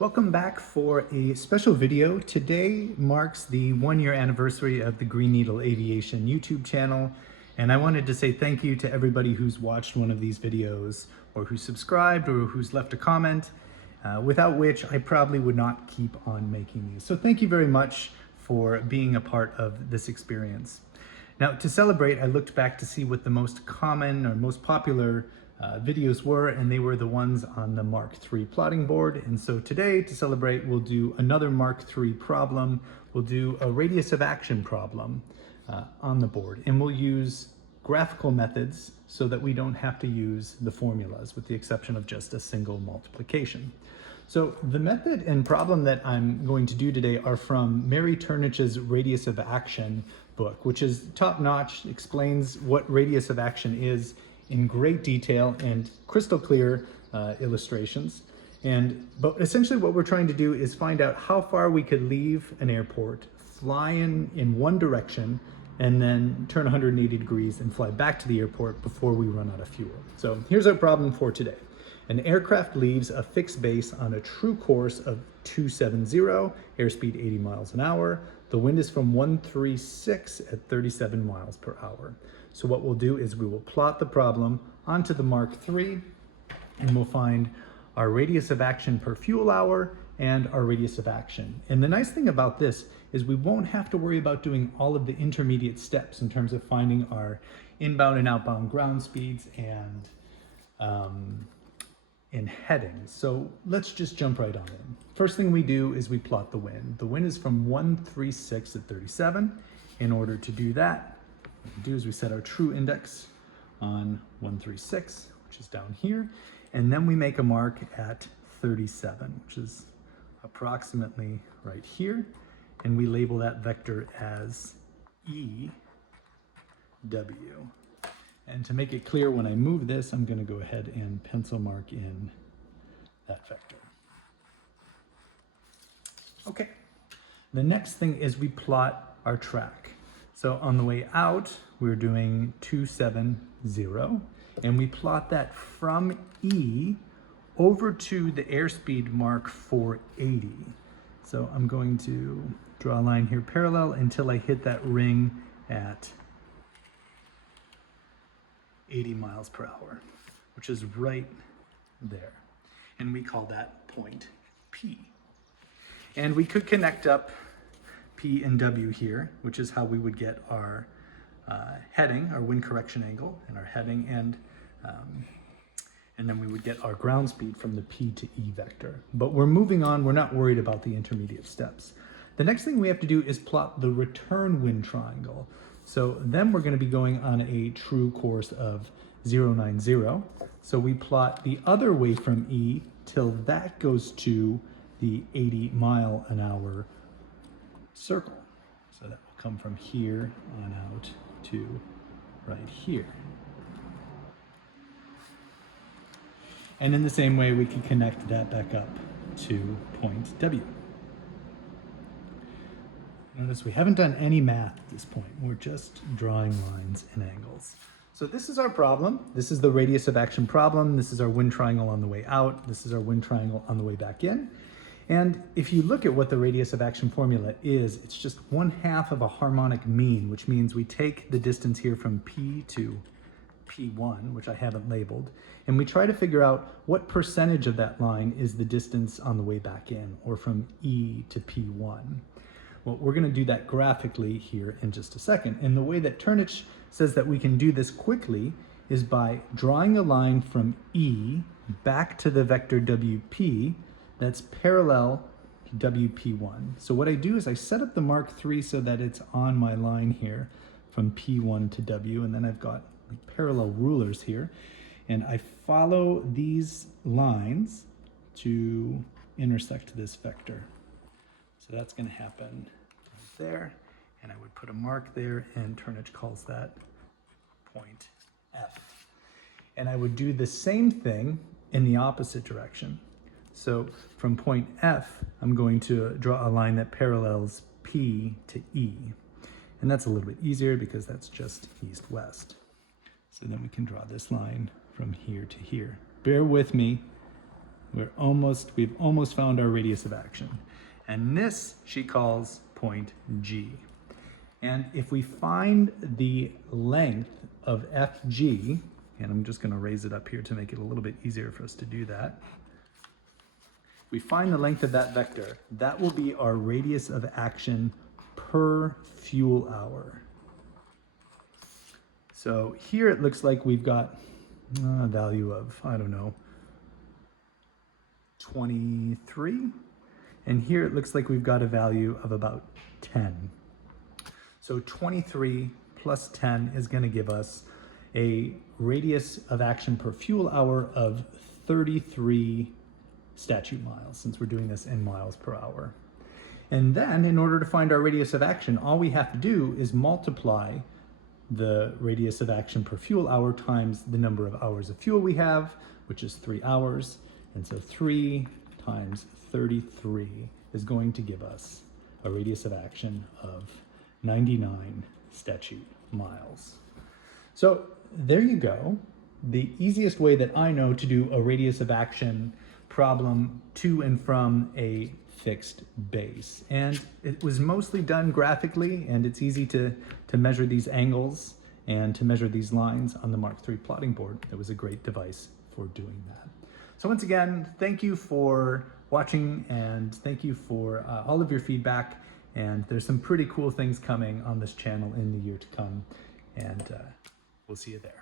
Welcome back for a special video. Today marks the 1-year anniversary of the Green Needle Aviation YouTube channel, and I wanted to say thank you to everybody who's watched one of these videos or who's subscribed or who's left a comment, without which I probably would not keep on making these. So thank you very much for being a part of this experience. Now, to celebrate, I looked back to see what the most common or most popular videos were, and they were the ones on the Mark III plotting board. And so today, to celebrate, we'll do another Mark III problem. We'll do a radius of action problem on the board, and we'll use graphical methods so that we don't have to use the formulas, with the exception of just a single multiplication. So the method and problem that I'm going to do today are from Mary Tornich's Radius of Action book, which is top-notch, explains what radius of action is in great detail and crystal clear illustrations. But essentially what we're trying to do is find out how far we could leave an airport, fly in one direction, and then turn 180 degrees and fly back to the airport before we run out of fuel. So here's our problem for today. An aircraft leaves a fixed base on a true course of 270, airspeed 80 miles an hour. The wind is from 136 at 37 miles per hour. So what we'll do is we will plot the problem onto the Mark III, and we'll find our radius of action per fuel hour and our radius of action. And the nice thing about this is we won't have to worry about doing all of the intermediate steps in terms of finding our inbound and outbound ground speeds and headings. So let's just jump right on in. First thing we do is we plot the wind. The wind is from 136 at 37. In order to do that, what we do is we set our true index on 136, which is down here, and then we make a mark at 37, which is approximately right here, and we label that vector as EW. And to make it clear, when I move this, I'm going to go ahead and pencil mark in that vector. Okay, the next thing is we plot our track. So on the way out, we're doing 270, and we plot that from E over to the airspeed mark 480. So I'm going to draw a line here parallel until I hit that ring at 80 miles per hour, which is right there. And we call that point P. And we could connect up P and W here, which is how we would get our heading, our wind correction angle, and our heading, and then we would get our ground speed from the P to E vector. But we're moving on, we're not worried about the intermediate steps. The next thing we have to do is plot the return wind triangle. So then we're going to be going on a true course of 090. So we plot the other way from E till that goes to the 80 mile an hour circle. So that will come from here on out to right here. And in the same way, we can connect that back up to point W. Notice we haven't done any math at this point. We're just drawing lines and angles. So this is our problem. This is the radius of action problem. This is our wind triangle on the way out. This is our wind triangle on the way back in. And if you look at what the radius of action formula is, it's just 1/2 of a harmonic mean, which means we take the distance here from P to P1, which I haven't labeled, and we try to figure out what percentage of that line is the distance on the way back in, or from E to P1. Well, we're going to do that graphically here in just a second. And the way that Tornich says that we can do this quickly is by drawing a line from E back to the vector WP that's parallel to WP1. So what I do is I set up the Mark III so that it's on my line here from P1 to W, and then I've got parallel rulers here, and I follow these lines to intersect this vector. So that's going to happen right there, and I would put a mark there, and Tornich calls that point F. And I would do the same thing in the opposite direction. So from point F, I'm going to draw a line that parallels P to E. And that's a little bit easier because that's just east-west. So then we can draw this line from here to here. Bear with me we've almost found our radius of action. And this she calls point G. And if we find the length of FG, and I'm just going to raise it up here to make it a little bit easier for us to do that. We find the length of that vector, that will be our radius of action per fuel hour. So here it looks like we've got a value of, I don't know, 23. And here it looks like we've got a value of about 10. So 23 plus 10 is going to give us a radius of action per fuel hour of 33 statute miles, since we're doing this in miles per hour. And then in order to find our radius of action, all we have to do is multiply the radius of action per fuel hour times the number of hours of fuel we have, which is 3 hours. And so 3 times 33 is going to give us a radius of action of 99 statute miles. So there you go. The easiest way that I know to do a radius of action problem to and from a fixed base. And it was mostly done graphically, and it's easy to measure these angles and to measure these lines on the Mark III plotting board. That was a great device for doing that. So once again, thank you for watching, and thank you for all of your feedback. And there's some pretty cool things coming on this channel in the year to come, and we'll see you there.